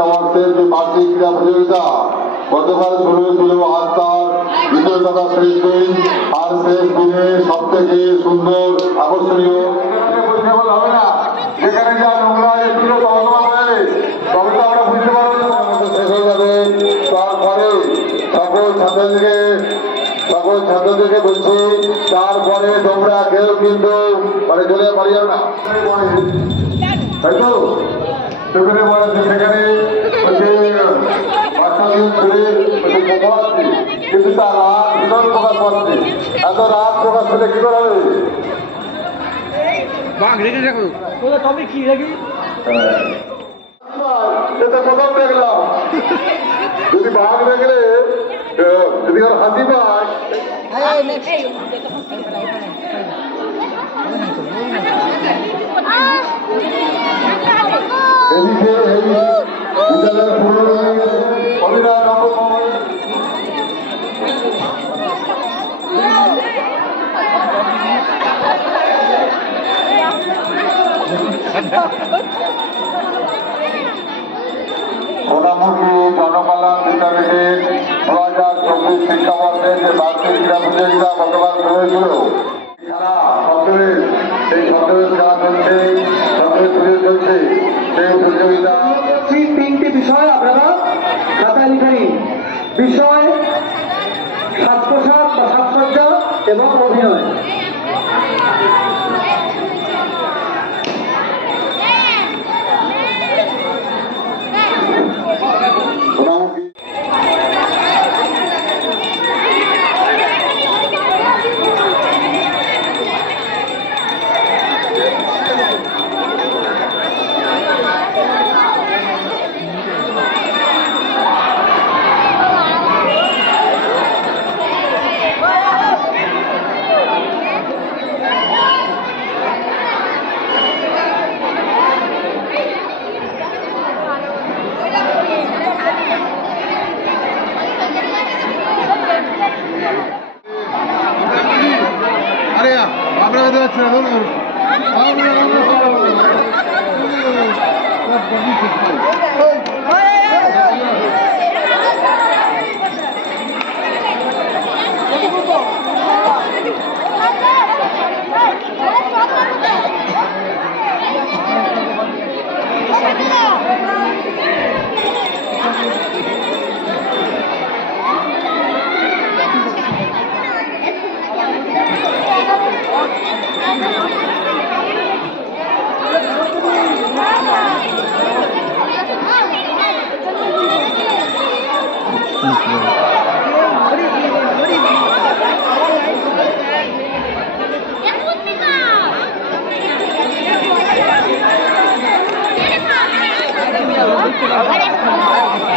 শিক্ষাবর্ষের যে বার্ষিক ক্রীড়া প্রতিযোগিতা, গতকাল শুরু হয়েছিল আজ তার দ্বিতীয় তথা আর শেষ দিনে সব থেকে সুন্দর, আকর্ষণীয়। হবে না যেখানে যা নোংরা তর্জমা করে তবে তো আমরা বুঝতে পারব শেষ হয়ে যাবে। তারপরে সকল ছাত্রদেরকে সকল ছাত্রদেরকে বলছি, তারপরে তোমরা কেউ কিন্তু মানে চলে পারি না। তাই তো? সেখানে সেখানে হচ্ছে বাচ্চাদের হচ্ছে বোকা আছে কিন্তু তার রাত ভীষণ প্রকাশ পাচ্ছে এত রাত প্রকাশ পেলে কি করে হবে দেখো তবে কি দেখি এটা প্রথম দেখলাম যদি বাঘ দেখলে যদি হাসি পায় সোনামুখী জনকল্যাণ বিদ্যাপীঠের দু হাজার চব্বিশ শিক্ষাবর্ষের যে বার্ষিক ক্রীড়া প্রতিযোগিতা গতকাল শুরু হয়েছিল খেলা সপ্তমেশ সেই সপ্তমেশ খেলা চলছে সপ্তমেশ পুজো চলছে। সেই প্রতিযোগিতা এই তিনটি বিষয় আপনারা খাতায় লিখে সাজ পোশাক বা সাজসজ্জা এবং অভিনয়। আমরা বেঁধে যাচ্ছি না ধরুন যারা ってなる。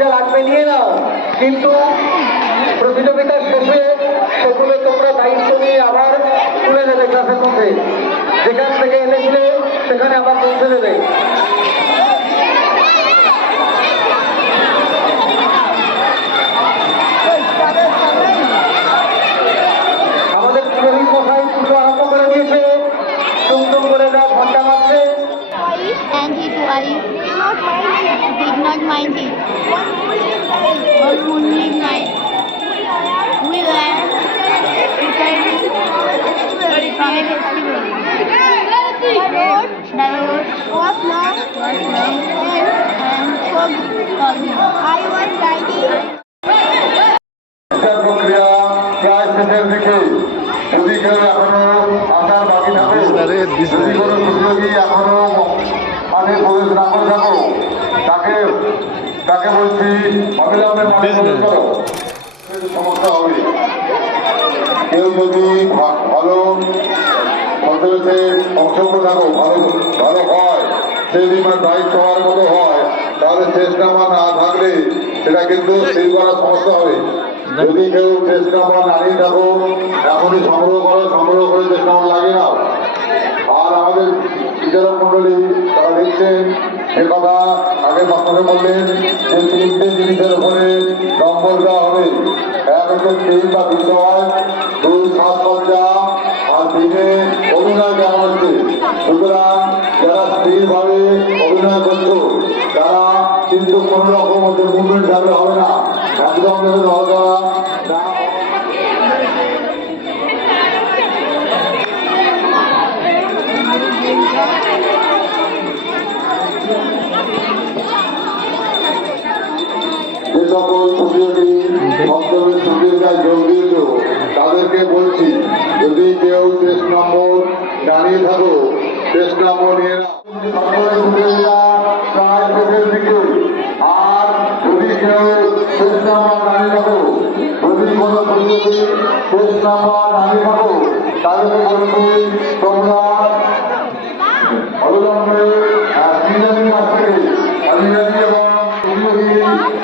যা লাগবে নিয়ে নাও। কিন্তু প্রতিযোগিতার যাবে ক্লাসের মধ্যে যেখান থেকে এনেছিলে সেখানে আবার পৌঁছে দেবে আমাদের পুরোহিত মশাই পুজো আরম্ভ করে দিয়েছে টুমটুম করে যা ঘণ্টা মারছে And he to Arif did not mind it. Did not mind it. On moonlit night, we were preparing a festival. The road, the road was long, was long, and, and fog falling. I was riding. অবিলম্বে সমস্যা হবে কেউ যদি ভালো সন্ত্রাসে অংশ করে থাকো ভালো ভালো হয় সেই বিমার বাইক হওয়ার মতো হয়, তাহলে নাম্বার না থাকলে সেটা কিন্তু সেই করার সমস্যা হবে। যদি কেউ শেষ নাম্বার না নিয়ে থাকো, এখনই সংগ্রহ করো, সংগ্রহ করে নাম্বার লাগিয়ে নাও। আর আমাদের বিচারক মন্ডলী তারা দেখছেন সে কথা আগে আপনাকে বললেন যে তিনটে জিনিসের উপরে নম্বর দেওয়া হবে। এক হচ্ছে তিন বা বিষয় দুই সাজসজ্জা আর তিনে অভিনয় কেমন হচ্ছে? সুতরাং যারা স্থিরভাবে অভিনয় করছ, তারা কিন্তু কোনো রকম ওদের মুভমেন্ট থাকলে হবে না। একদম যদি নড়াচড়া না যে সপ্তমের কাজ যোগ দিয়েছ তাদেরকে বলছি, যদি কেউ টেস্ট নম্বর জানিয়ে থাকো টেস্ট নম্বর নিয়ে প্রায় শেষের আর যদি কেউ জানিয়ে থাকো তাদেরকে বলছি তোমরা অবিলম্বে শ্রীজানি মাস থেকে আলিজানি এবং উদ্যোগী সদস্যদের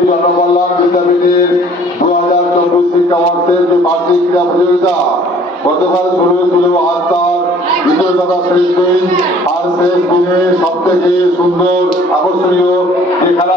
জনকল্যাণ হাজার চব্বিশ শিক্ষাবর্ষের যে বার্ষিক প্রতিযোগিতা গতকাল শুরু হয়েছিল আজ দ্বিতীয় তথা শেষ আর শেষ সব থেকে সুন্দর আকর্ষণীয় যে খেলা